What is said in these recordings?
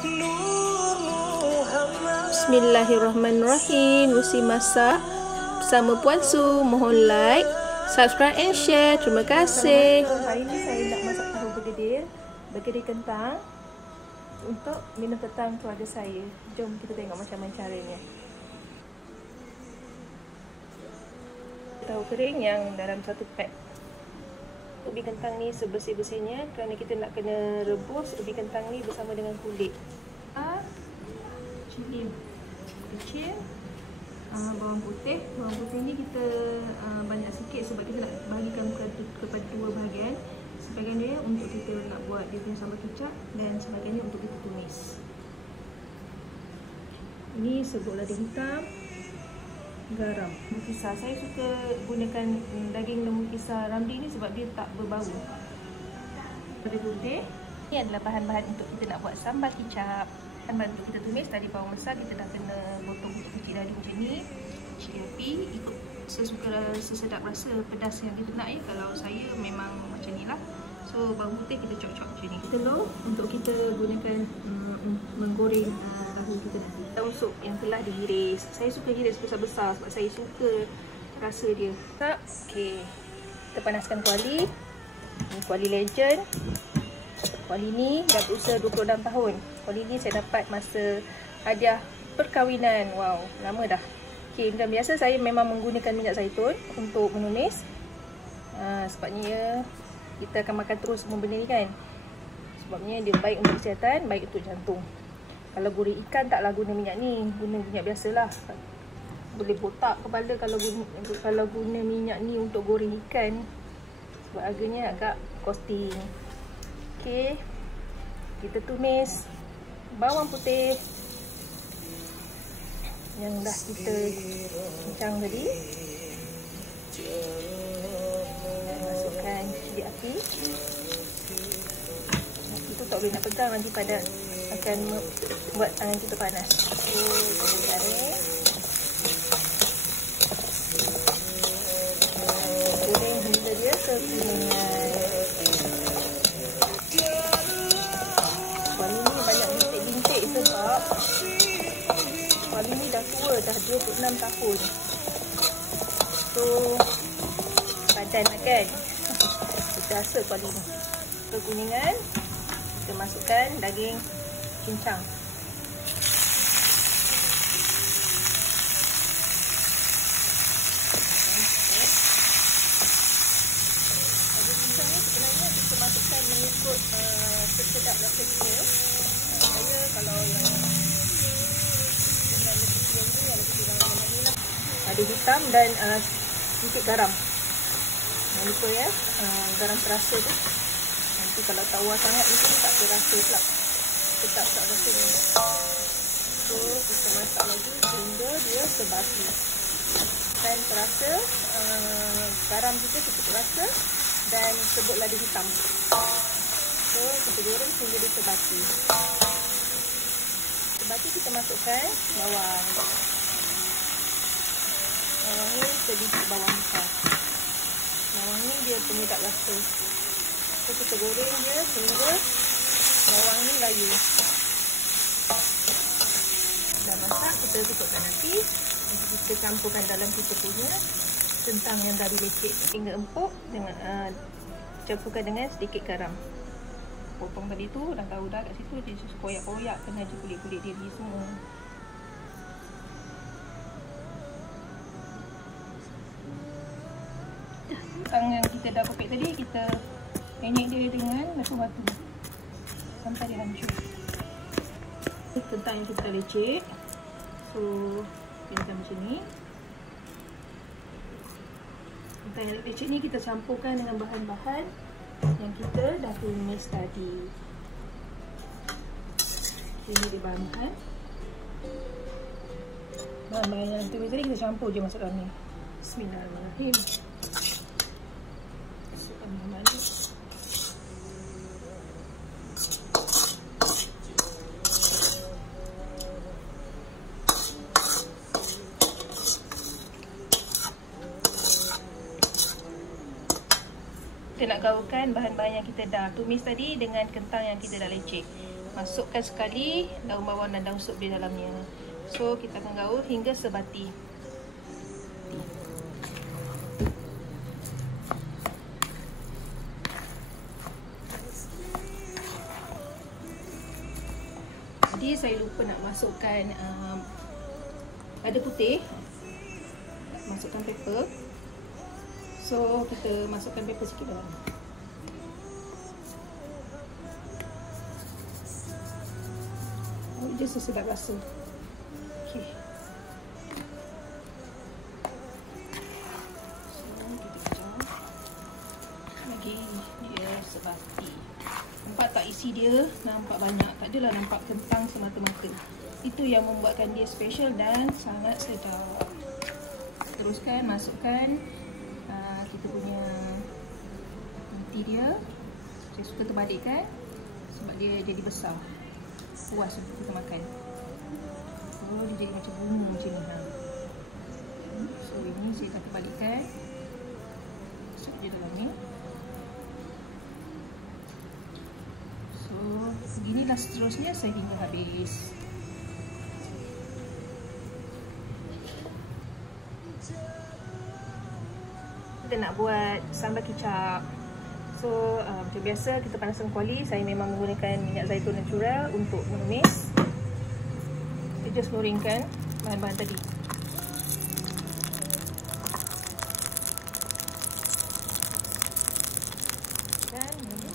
Bismillahirrahmanirrahim. Lucy masak bersama Puan Su. Mohon like, subscribe and share. Terima kasih. Hari ini saya nak masak tahu bergedil kentang untuk minum petang keluarga saya. Jom kita tengok macam mana caranya. Tahu kering yang dalam satu pack. Ubi kentang ni sebersih-bersihnya kerana kita nak kena rebus ubi kentang ni bersama dengan kulit. Cili kecil, bawang putih ni kita banyak sikit sebab kita nak bahagikan kepada dua bahagian. Sebahagian dia untuk kita nak buat dia punya sambal kicap dan sebagainya untuk kita tumis. Ini serbuk lada hitam, garam, lembu pisang. Saya suka gunakan daging lembu pisang Ramli ni sebab dia tak berbau. Lada putih. Ini adalah bahan-bahan untuk kita nak buat sambal kicap. Bahan untuk kita tumis tadi bawang besar kita dah kena potong kecil-kecil dadu macam ni. Cili api ikut sesedap rasa pedas yang kita nak ya. Kalau saya memang macam ni lah. So bawang putih kita cocok macam ni. Telur untuk kita gunakan menggoreng tahu kita nanti. Daun sup yang telah dihiris. Saya suka hiris besar-besar sebab saya suka rasa dia. Okey. Kita panaskan kuali. Ini kuali legend. Kuali ni dah berusia 26 tahun. Kuali ni saya dapat masa hadiah perkahwinan. Wow, lama dah. Okey, macam biasa saya memang menggunakan minyak zaitun untuk menumis. Sebabnya kita akan makan terus semua benda ni kan. Sebabnya dia baik untuk kesihatan, baik untuk jantung. Kalau goreng ikan taklah guna minyak ni, guna minyak biasalah. Boleh botak kepala kalau guna minyak ni untuk goreng ikan. Sebab harganya agak costing. Okey, kita tumis bawang putih yang dah kita cincang tadi. Masukkan cili api. Itu tak boleh nak pegang, nanti padat akan buat tangan kita panas. So, kita tarik. Goreng hingga dia kekuningan. Kuali ni dah tua, dah 26 tahun. So, badan lah kan. Kita rasa kuali ni. Kekuningan, kita masukkan daging cincang. Daging cincang ni sebenarnya kita masukkan mengikut sesedap rasa kita. Saya kalau yang ada hitam dan sedikit garam. Jangan lupa ya, garam terasa tu. Nanti kalau tawar sangat ni tak terasa pula. Tetap tak rasa ni. So kita masak lagi hingga dia terbasi. Dan terasa garam kita cukup terasa dan serbuk lada hitam. So kita goreng hingga dia terbasi. Terbasi kita masukkan bawang. Bawang ni sedikit bawang besar. Bawang ni dia penyedap rasa. So kita goreng dia hingga bawang ni layu. Dah masak, kita tutupkan api. Nanti kita campurkan dalam kita punya kentang yang dah dilecek hingga empuk dengan campurkan dengan sedikit garam. Potong tadi tu dah tahu dah kat situ dia koyak-koyak, kena je kulit-kulit dia ni semua. Kentang yang kita dah kopek tadi kita penyek dia dengan batu-batu sampai dia hancur. Kentang yang kita dah lecek. So kita macam ni. Kentang yang lecek ni kita campurkan dengan bahan-bahan yang kita dah tumis tadi. Ini dia bahan-bahan. Bahan-bahan yang tumis tadi kita campur je masuk dalam ni. Bismillahirrahmanirrahim. Masukkan bahan-bahan ni. Kita nak gaulkan bahan-bahan yang kita dah tumis tadi dengan kentang yang kita dah lecek. Masukkan sekali daun bawang dan daun sup di dalamnya. So kita akan gaul hingga sebati. Jadi saya lupa nak masukkan lada putih. Masukkan pepper. So kita masukkan pepper sikit dalam. Dia sesedap rasa. Okey. So kita kacau lagi dia sebati. Nampak tak isi dia? Nampak banyak. Tak adalah nampak kentang semata-mata. Itu yang membuatkan dia special dan sangat sedap. Teruskan masukkan kita punya inti dia. Saya suka terbalikkan sebab dia jadi besar. Puas untuk kita makan. So dia jadi macam bunga macam ni. So ini saya akan terbalikkan. Masuk je dalam ni. So beginilah seterusnya sehingga habis. Kita nak buat sambal kicap. So macam biasa kita panaskan kuali. Saya memang menggunakan minyak zaitun natural untuk menumis. Kita just gorengkan bahan-bahan tadi. Dan ini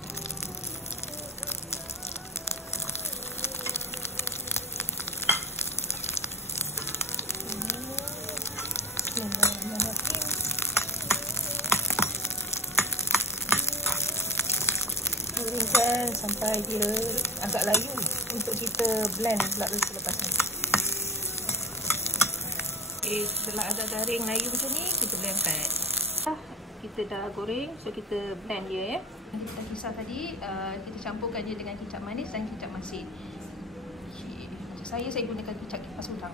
gorengkan sampai dia agak layu untuk kita blend pula selepas ni. Okay, setelah agak garing layu macam ni, kita blendkan. Kita dah goreng, so kita blend dia ya. Kita kisar tadi, kita campurkan dia dengan kicap manis dan kicap masin. Okay. Macam saya gunakan kicap kipas udang.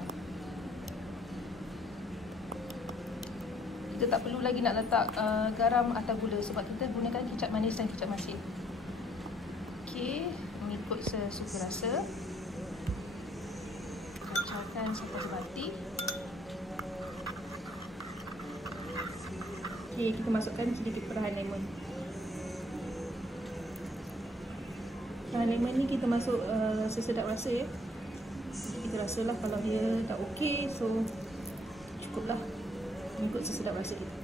Kita tak perlu lagi nak letak garam atau gula sebab kita gunakan kicap manis dan kicap masin. Okey, mengikut sesuka rasa. Kacaukan sampai sebati. Okey, kita masukkan sedikit perahan lemon. Perahan lemon ni kita masuk sesedap rasa ya. Kita rasalah kalau dia tak okey, so cukuplah. Mengikut sesedap rasa kita.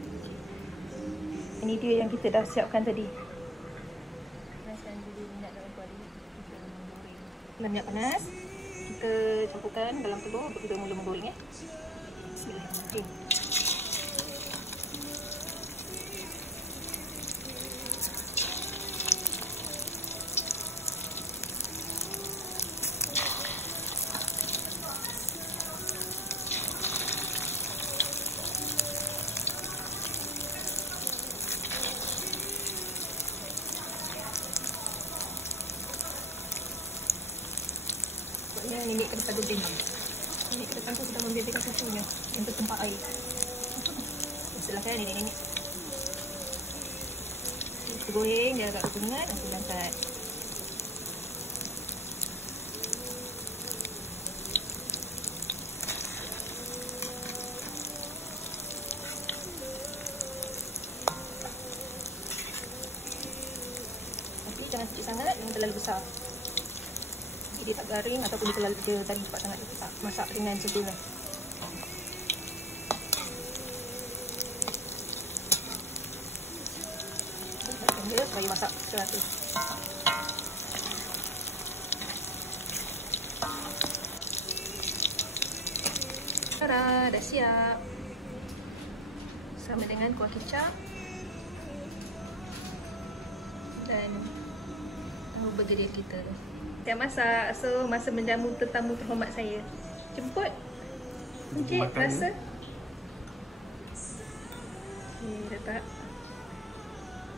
Ini dia yang kita dah siapkan tadi. Panaskan dulu minyak dalam kuali. Kita menggoreng. Dalam minyak panas, kita campurkan dalam telur untuk kita mula menggoreng ya. Bismillahirrahmanirrahim. Minit ke depan dinding. Minit ke depan tu kita membiarkan susunya yang tertumpah air. Setelah kan ini. Kita goreng dia agak kekuningan, kita angkat. Tapi jangan kecil sangat, jangan terlalu besar. Dia tak garing ataupun dia garing cepat sangat, dia tak masak dengan sempurna. Dia supaya masak teratur. Tara, dah siap. Sama dengan kuah kicap dan burger kita. Saya masak, so masa menjamu tetamu terhormat saya. Jemput. Encik, rasa. Ni letak.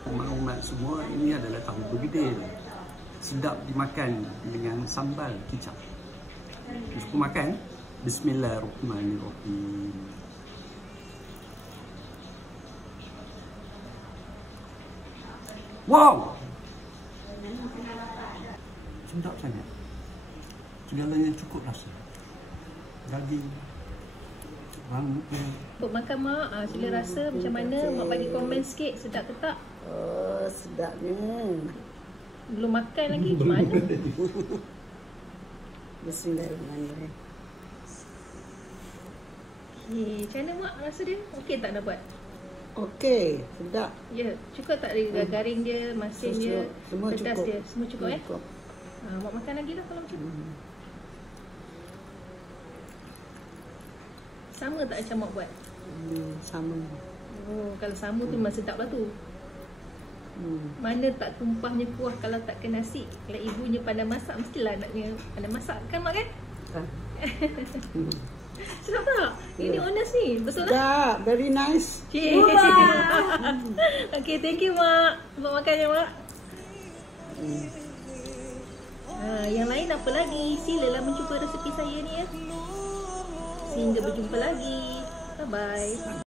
Umat-umat semua, ini adalah tahu bergedil. Sedap dimakan dengan sambal kicap. Kita makan. Bismillahirrahmanirrahim. Wow! Sedap sangat. Segalanya cukup rasa. Daging, rambutnya. Untuk makan mak, sila rasa macam mana. Mak bagi komen sikit, sedap ke tak? Oh, sedapnya. Belum makan lagi, macam mana? Bismillahirrahmanirrahim. Okay, macam mana mak rasa dia? Okey tak dapat? Okey, sedap. Ya, cukup tak dia garing dia, masin dia, Semua pedas cukup. dia? Semua cukup ya? Cukup. Mak makan lagi lah kalau macam tu. Sama tak macam mak buat? Sama. Oh, kalau sama tu memang sedap lah tu. Mana tak tumpahnya kuah kalau tak ke nasi. Kalau ibunya pandai masak, mestilah anaknya pandai masak. Kan mak kan? Sedap tak? Ini honest ni, betul tak? Sedap, very nice. Okay. Okay, thank you mak buat makannya mak. Yang lain apa lagi? Silalah mencuba resepi saya ni ya. Sehingga berjumpa lagi. Bye bye.